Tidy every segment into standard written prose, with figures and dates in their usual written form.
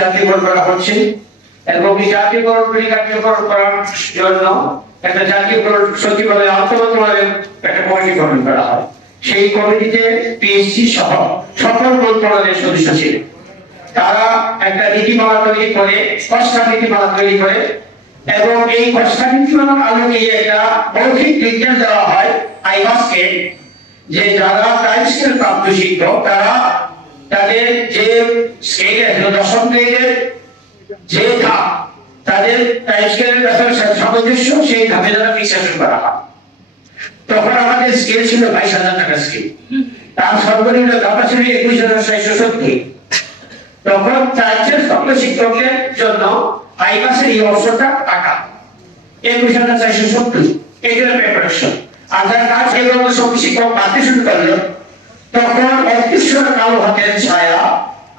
জাতীয়করণ করা হচ্ছে এবং এই জাতীয়করণ কার্যকর করার জন্য একটা জাতীয়করণ সচিবালয় আন্তঃমন্ত্রণালয়ের একটা কমিটি গঠন করা হয়। সেই কমিটিতে পিএসসি সহ সকল মন্ত্রণালয়ের সদস্য ছিলেন। তারা একটা নীতিমালা তৈরি করে, খসড়া নীতিমালা তৈরি করে এবং এই খসড়া নীতিমালার আলোকে একটা মৌখিক নির্দেশ দেওয়া হয় আইবাসকে যে যারা টাইম স্কেল প্রাপ্ত শিক্ষক তারা তাদের যে স্কেলে দশম গ্রেডের যে ধাপ তাদের টাইম স্কেলের ব্যাপারে সামঞ্জস্য সেই ধাপে যারা ফিক্সেশন করা হয়। তখন আমাদের স্কেল ছিল 22,000 টাকা স্কেল, তার সর্বনিম্ন ধাপা ছিল 21,670। তখন চার্চের সকল শিক্ষকের জন্য আইবাসের এই অবস্থাটা টাকা 21,470 এগুলো প্রিপারেশন। আর যারা কাজ এগুলো সব শিক্ষক বাড়তে শুরু করলো তখন অদৃশ্য কালো হাতের ছায়া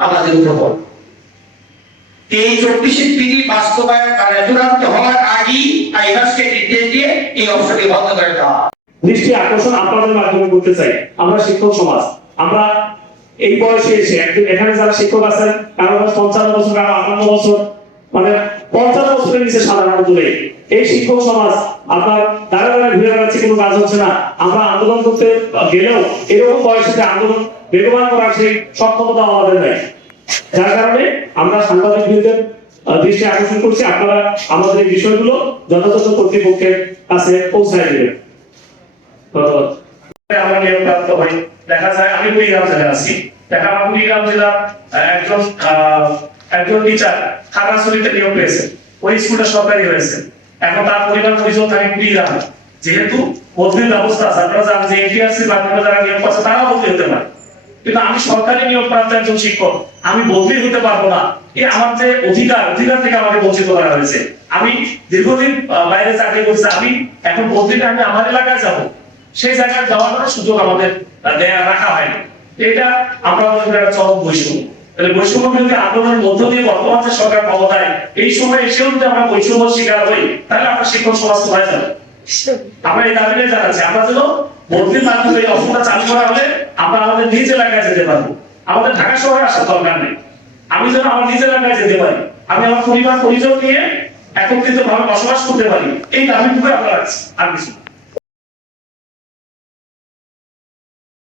আমাদের উপর। এই 24 পিডি বাস্তবায়ন চূড়ান্ত হওয়ার আগেই আইবাসকে নির্দেশ দিয়ে এই অবস্থাকে বন্ধ করে দেওয়া। দৃষ্টি আকর্ষণ আপনাদের মাধ্যমে করতে চাই, আমরা শিক্ষক সমাজ, আমরা এই বয়সে এসে এখানে যারা শিক্ষক আছেন কারো 55 বছর, কারো 58 বছর, মানে 50 বছরের নিচে সাধারণত নেই। এই শিক্ষক সমাজ আপনার দাঁড়ায় ঘুরে বেড়াচ্ছে, কোনো কাজ হচ্ছে না। আমরা আন্দোলন করতে গেলেও এরকম বয়সে আন্দোলন বেগবান করার সেই সক্ষমতা আমাদের নেই, যার কারণে আমরা সাংবাদিকদের দৃষ্টি আকর্ষণ করছি আপনারা আমাদের এই বিষয়গুলো যথাযথ কর্তৃপক্ষের কাছে পৌঁছায় দেবেন। ধন্যবাদ। আমরা নিয়োগপ্রাপ্ত হই, দেখা যায় আমি কুড়িগ্রাম জেলায় আছি, দেখা আমার কুড়িগ্রাম জেলার একজন টিচার খাগড়াছড়িতে নিয়োগ পেয়েছে, ওই স্কুলটা সরকারি হয়েছে, এখন তার পরিবার পরিজন থাকে কুড়িগ্রামে। যেহেতু বদলির ব্যবস্থা আছে, আপনারা জানেন যে এনটিআরসির মাধ্যমে যারা নিয়োগ পাচ্ছে তারাও বদলি হতে পারে, কিন্তু আমি সরকারি নিয়োগ প্রাপ্ত একজন শিক্ষক, আমি বদলি হতে পারবো না। এই আমার যে অধিকার থেকে আমাকে বঞ্চিত করা হয়েছে। আমি দীর্ঘদিন বাইরে চাকরি করছি, আমি এখন বদলিটা আমি আমার এলাকায় যাব, সেই জায়গায় যাওয়ার সুযোগ আমাদের রাখা হয়নি। এটা আমরা চরম বৈষম্য। তাহলে বৈষম্য বিরোধী আন্দোলনের মধ্য দিয়ে বর্তমান যে সরকার ক্ষমতায়, এই সময় এসেও যদি আমরা বৈষম্য শিকার হই তাহলে আমরা শিক্ষক সমাজ কোথায় যাবে? আমরা এই দাবিটা জানাচ্ছি, আমরা যেন বদলির মাধ্যমে এই অবস্থা চালু করা হলে আমরা আমাদের নিজ এলাকায় যেতে পারবো, আমাদের ঢাকা শহরে আসার দরকার নেই। আমি যেন আমার নিজ এলাকায় যেতে পারি, আমি আমার পরিবার পরিজন নিয়ে একত্রিত ভাবে বসবাস করতে পারি, এই দাবিটুকু আমরা রাখছি, আর কিছু